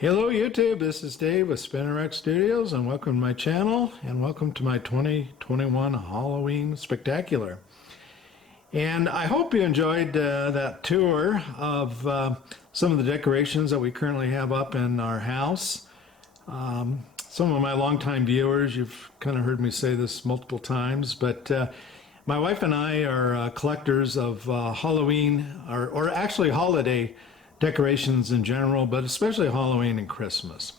Hello YouTube, this is Dave with Spinnerack Studios and welcome to my channel and welcome to my 2021 Halloween Spectacular. And I hope you enjoyed that tour of some of the decorations that we currently have up in our house. Some of my longtime viewers, you've kind of heard me say this multiple times, but my wife and I are collectors of Halloween, or actually holiday decorations in general, but especially Halloween and Christmas.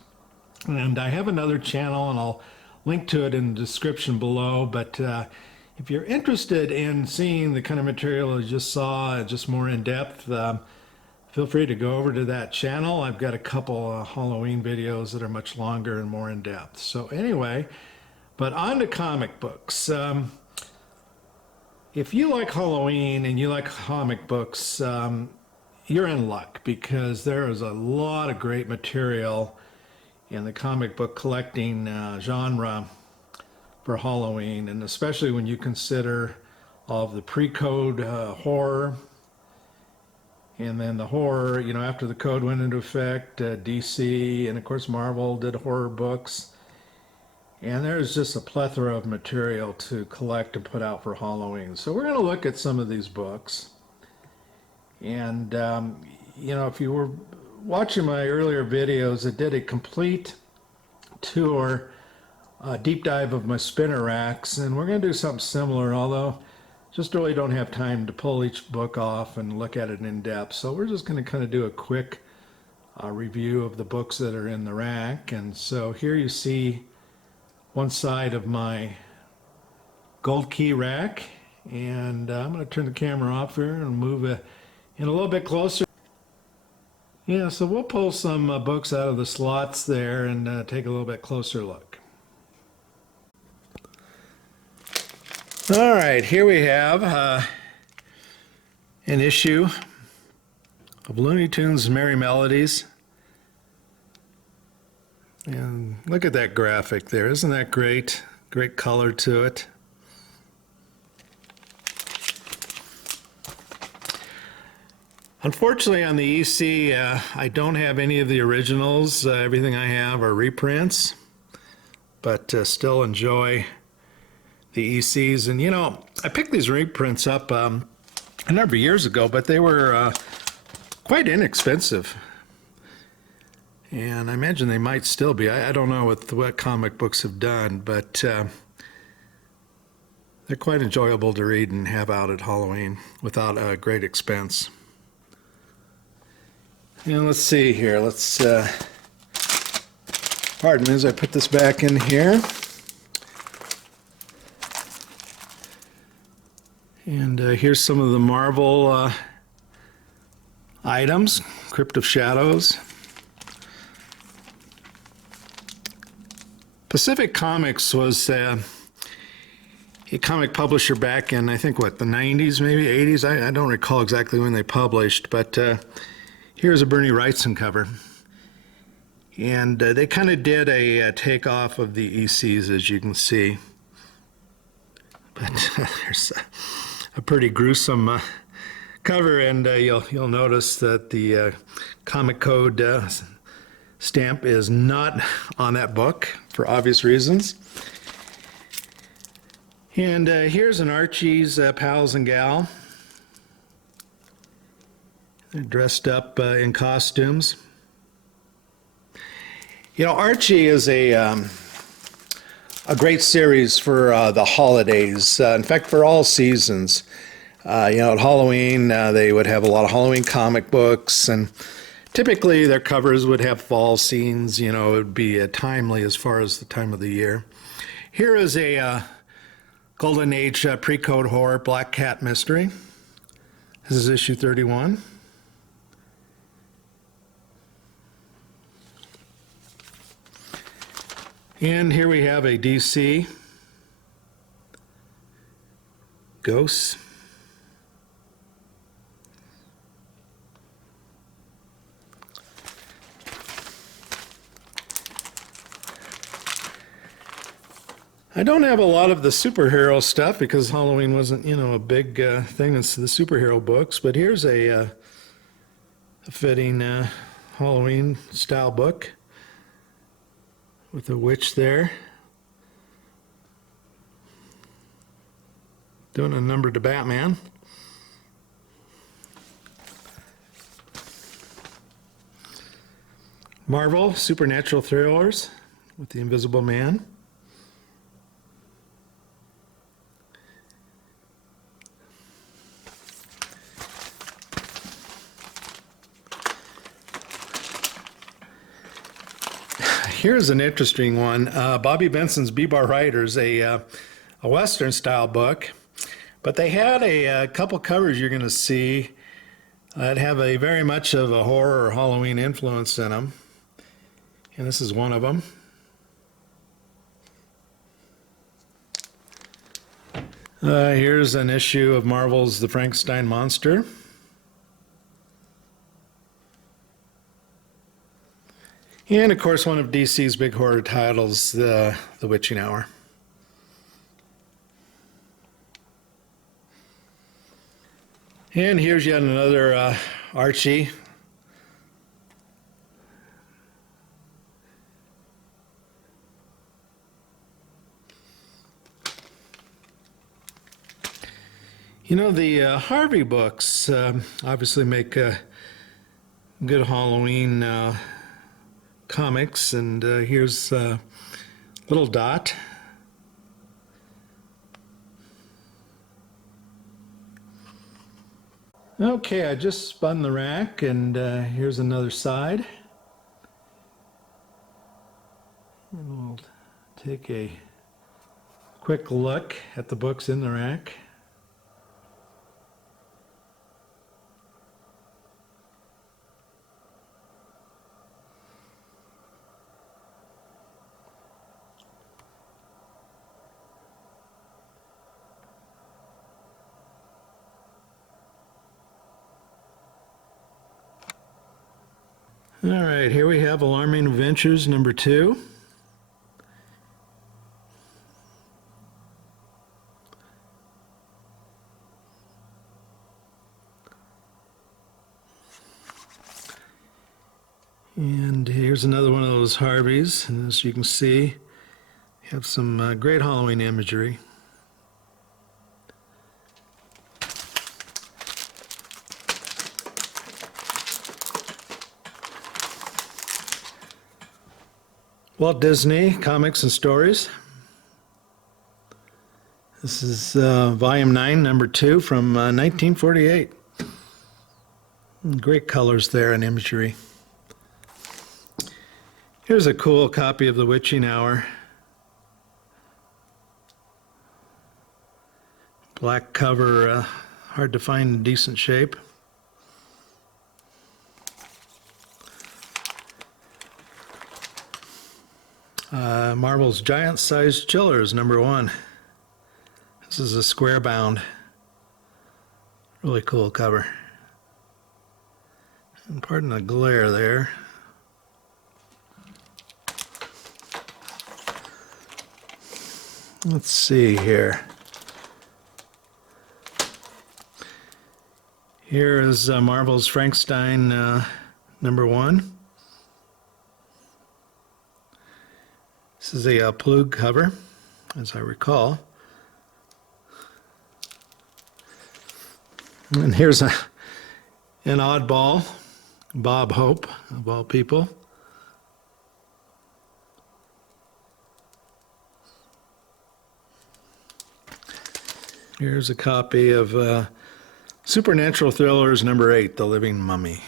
And I have another channel, and I'll link to it in the description below, but if you're interested in seeing the kind of material you just saw, just more in depth, feel free to go over to that channel. I've got a couple Halloween videos that are much longer and more in depth. So anyway, but on to comic books. If you like Halloween and you like comic books, you're in luck because there is a lot of great material in the comic book collecting genre for Halloween, and especially when you consider all of the pre-code horror, and then the horror, you know, after the code went into effect, DC, and of course Marvel did horror books, and there's just a plethora of material to collect and put out for Halloween. So we're going to look at some of these books. And, you know, if you were watching my earlier videos, I did a complete tour, deep dive of my spinner racks, and we're going to do something similar, although just really don't have time to pull each book off and look at it in depth. So we're just going to kind of do a quick review of the books that are in the rack. And so here you see one side of my gold key rack, and I'm going to turn the camera off here and move it in a little bit closer. Yeah, so we'll pull some books out of the slots there and take a little bit closer look. All right, here we have an issue of Looney Tunes Merry Melodies. And look at that graphic there. Isn't that great? Great color to it. Unfortunately, on the EC, I don't have any of the originals. Everything I have are reprints, but still enjoy the ECs. And you know, I picked these reprints up a number of years ago, but they were quite inexpensive. And I imagine they might still be. I don't know what comic books have done, but they're quite enjoyable to read and have out at Halloween without a great expense. And let's see here. Let's, pardon me as I put this back in here. And here's some of the Marvel items. Crypt of Shadows. Pacific Comics was a comic publisher back in, I think, what, the 90s, maybe 80s? I don't recall exactly when they published, but here's a Bernie Wrightson cover. And they kind of did a takeoff of the ECs, as you can see. But there's a pretty gruesome cover, and you'll notice that the comic code stamp is not on that book for obvious reasons. And here's an Archie's Pals and Gal. They're dressed up in costumes. You know, Archie is a great series for the holidays. In fact, for all seasons. You know, at Halloween, they would have a lot of Halloween comic books, and typically their covers would have fall scenes. You know, it would be timely as far as the time of the year. Here is a Golden Age pre-code horror Black Cat mystery. This is issue 31. And here we have a DC Ghosts. I don't have a lot of the superhero stuff because Halloween wasn't, you know, a big thing. It's the superhero books. But here's a fitting Halloween style book with a witch there doing a number to Batman. Marvel supernatural thrillers with the Invisible Man. Here's an interesting one. Bobby Benson's B-Bar Riders, a Western style book, but they had a couple covers you're going to see that have a very much of a horror or Halloween influence in them. And this is one of them. Here's an issue of Marvel's The Frankenstein Monster. And of course, one of DC's big horror titles, The Witching Hour. And here's yet another Archie. You know, the Harvey books obviously make good Halloween comics, and here's Little Dot. Okay, I just spun the rack, and here's another side. And we'll take a quick look at the books in the rack. All right, here we have Alarming Adventures number 2. And here's another one of those Harveys, and as you can see, you have some great Halloween imagery. Walt Disney Comics and Stories. This is volume 9, number 2 from 1948. Great colors there and imagery. Here's a cool copy of The Witching Hour. Black cover, hard to find in decent shape. Marvel's Giant-Sized Chillers, number 1. This is a square bound. Really cool cover. And pardon the glare there. Let's see here. Here is Marvel's Frankenstein number 1. This is a Plug cover, as I recall. And here's an oddball, Bob Hope, of all people. Here's a copy of Supernatural Thrillers number 8, The Living Mummy.